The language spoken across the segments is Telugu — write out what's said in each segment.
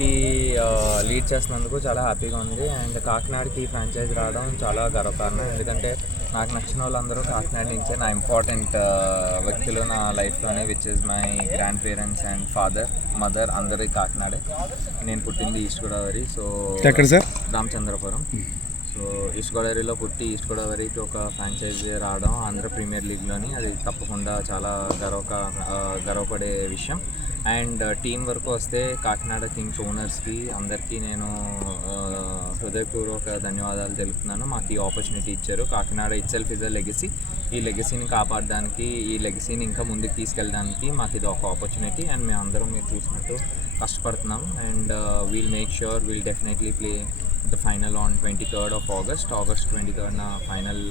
టీమ్కి లీడ్ చేస్తున్నందుకు చాలా హ్యాపీగా ఉంది. అండ్ కాకినాడకి ఫ్రాంచైజ్ రావడం చాలా గర్వకారణం. ఎందుకంటే నాకు నచ్చిన వాళ్ళందరూ కాకినాడ నుంచే, నా ఇంపార్టెంట్ వ్యక్తులు నా లైఫ్లోనే, which is my grand parents and father, mother, అందరూ కాకినాడే. నేను పుట్టింది ఈస్ట్ గోదావరి. సో ఎక్కడ సార్? రామచంద్రపురం. సో ఈస్ట్ గోదావరిలో పుట్టి ఈస్ట్ గోదావరికి ఒక ఫ్రాంచైజ్ రావడం ఆంధ్ర ప్రీమియర్ లీగ్లోని, అది తప్పకుండా చాలా గర్వపడే విషయం. అండ్ టీం వరకు వస్తే కాకినాడ కింగ్స్ ఓనర్స్కి అందరికీ నేను హృదయపూర్వక ధన్యవాదాలు తెలుపుతున్నాను. మాకు ఈ ఆపర్చునిటీ ఇచ్చారు. Kakinada itself is a legacy. ఈ లెగసీని కాపాడడానికి, ఈ లెగసీని ఇంకా ముందుకు తీసుకెళ్ళడానికి మాకు ఇది ఒక ఆపర్చునిటీ. అండ్ మేము అందరం మీరు చూసినట్టు కష్టపడుతున్నాం. And we'll make sure we'll definitely play the final on 23rd of August. August 23rd final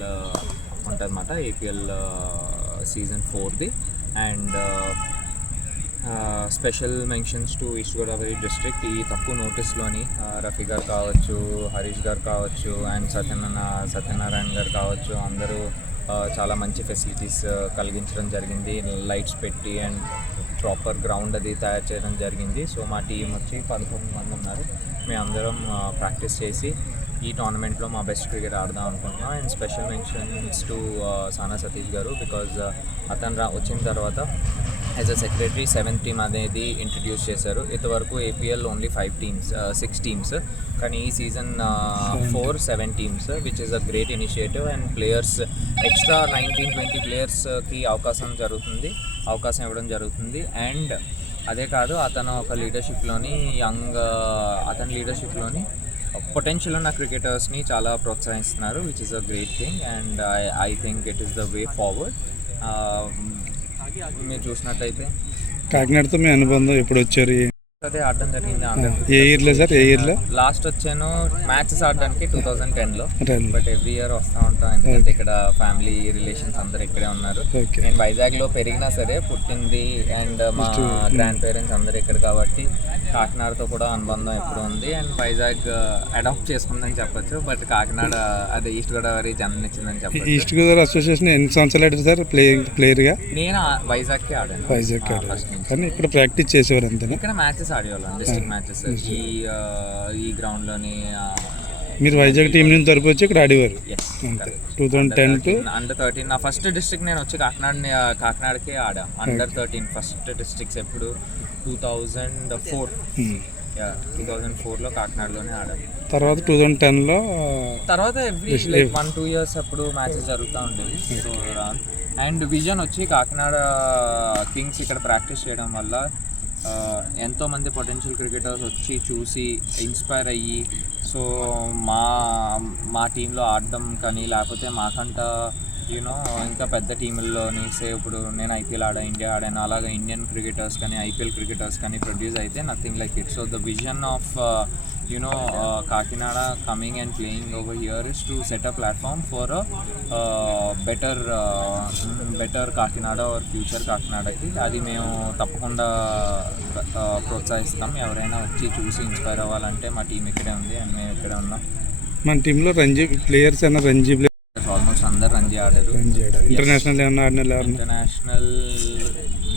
ఉంటుందన్నమాట, ఏపీఎల్ సీజన్ 4ది. And special mentions to east Godavari district. ఈ తక్కువ నోటీస్లోని రఫీ గారు కావచ్చు, హరీష్ గారు కావచ్చు, అండ్ సత్యనారాయణ గారు కావచ్చు, అందరూ చాలా మంచి ఫెసిలిటీస్ కలిగించడం జరిగింది. లైట్స్ పెట్టి అండ్ ప్రాపర్ గ్రౌండ్ అది తయారు చేయడం జరిగింది. సో మా టీం వచ్చి 11 మంది ఉన్నారు. మేమందరం ప్రాక్టీస్ చేసి ఈ టోర్నమెంట్లో మా బెస్ట్ క్రికెట్ ఆడదాం అనుకుంటున్నాం. అండ్ స్పెషల్ మెన్షన్స్ టు సానా సతీష్ గారు, బికాజ్ అతను వచ్చిన తర్వాత as a secretary 7th team అనేది ఇంట్రడ్యూస్ చేశారు. ఇంతవరకు ఏపీఎల్ ఓన్లీ 6 టీమ్స్, కానీ ఈ season 7 teams, which is a great initiative. And players extra 19-20 ప్లేయర్స్కి అవకాశం ఇవ్వడం జరుగుతుంది. అండ్ అదే కాదు, అతను ఒక లీడర్షిప్లోని అతని లీడర్షిప్లోని పొటెన్షియల్ ఉన్న క్రికెటర్స్ని చాలా ప్రోత్సహిస్తున్నారు, which is a great thing. And I think it is the way forward. మీరు చూసినట్టయితే కాకినాడతో మీ అనుబంధం ఎప్పుడు వచ్చారు? అదే ఆడడం జరిగింది. ఏ ఇయర్లో సార్? ఏ ఇయర్లో లాస్ట్ వచ్చాను మ్యాచెస్ ఆడడానికి 2010లో. బట్ ఎవ్రీ ఇయర్ వస్తూ ఉంటాం, ఎందుకంటే ఇక్కడ ఫ్యామిలీ రిలేషన్స్ అందరు ఇక్కడే ఉన్నారు. నేను వైజాగ్లో పెరిగినా సరే పుట్టింది అండ్ మా గ్రాండ్ పేరెంట్స్ అందరు ఇక్కడ కాబట్టి కాకినాడతో కూడా అనుబంధం ఎప్పుడు ఉంది. అండ్ వైజాగ్ అడాప్ట్ చేసుకుందని చెప్పొచ్చు, బట్ కాకినాడ అదే ఈస్ట్ గోదావరి జన్మనిచ్చిందని చెప్పచ్చు. ఈస్ట్ గోదావరి అసోసియేషన్ ఎన్ని సంవత్సరాలు ఆడారు సార్ ప్లేయర్గా? నేను వైజాగ్కి ఆడాను. కానీ ఇక్కడ ప్రాక్టీస్ చేసేవారు అంతేనా? ఇక్కడ మ్యాచెస్ ఆడేవాళ్ళం, డిస్ట్రిక్ట్ మ్యాచెస్ ఈ గ్రౌండ్లోని. మీరు వైజాగ్ టీం నుంచి తరపు వచ్చి ఇక్కడ ఆడేవారు? 2010 to Under 13. నా ఫస్ట్ డిస్ట్రిక్ట్ నేను వచ్చి కాకినాడకే ఆడా. Under 13 ఫస్ట్ డిస్ట్రిక్ట్స్ ఎప్పుడు 2004లో కాకినాడలోనే ఆడాను. తర్వాత 2010లో తర్వాత ఎవ్రీ 1-2 years అప్పుడు మ్యాచెస్ జరుగుతూ ఉండేవి. సో అండ్ విజన్ వచ్చి కాకినాడ కింగ్స్ ఇక్కడ ప్రాక్టీస్ చేయడం వల్ల ఎంతోమంది పొటెన్షియల్ క్రికెటర్స్ వచ్చి చూసి ఇన్స్పైర్ అయ్యి, సో మా టీంలో ఆడడం కానీ, లేకపోతే మాకంట ఇంకా పెద్ద టీముల్లోని ఇప్పుడు నేను ఐపీఎల్ ఇండియా ఆడాను, అలాగే ఇండియన్ క్రికెటర్స్ కానీ ఐపీఎల్ క్రికెటర్స్ కానీ ప్రొడ్యూస్ అయితే nothing like it. So the vision of Kakinada coming and playing over here is to set a platform for better Kakinada or future కాకినాడకి. అది మేము తప్పకుండా ప్రోత్సహిస్తాం. ఎవరైనా వచ్చి చూసి ఇన్స్పైర్ అవ్వాలంటే మా టీం ఇక్కడే ఉంది అండ్ మేము ఇక్కడే ఉన్నాం. మన టీంలో రంజీ ప్లేయర్స్ ఆల్మోస్ట్ అందరు రంజీ ఆడారు. ఇంటర్నేషనల్ ఏమన్నా ఆడిన? ఇంటర్నేషనల్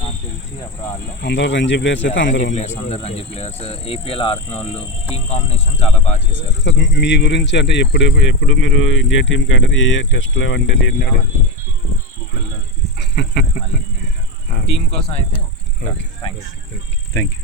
నాకు తెలిసి అప్పుడు అందరూ రంజీ ప్లేయర్స్ అయితే అందరూ రంజీ ప్లేయర్స్. ఏపీఎల్ ఆడుతున్న వాళ్ళు టీమ్ కాంబినేషన్ చాలా బాగా చేశారు. మీ గురించి అంటే ఎప్పుడు మీరు ఇండియా టీంకి ఆడారు? ఏ టెస్ట్లో వన్డేలు ఎన్ని ఆడారు? టీం కోసం అయితే థ్యాంక్ యూ.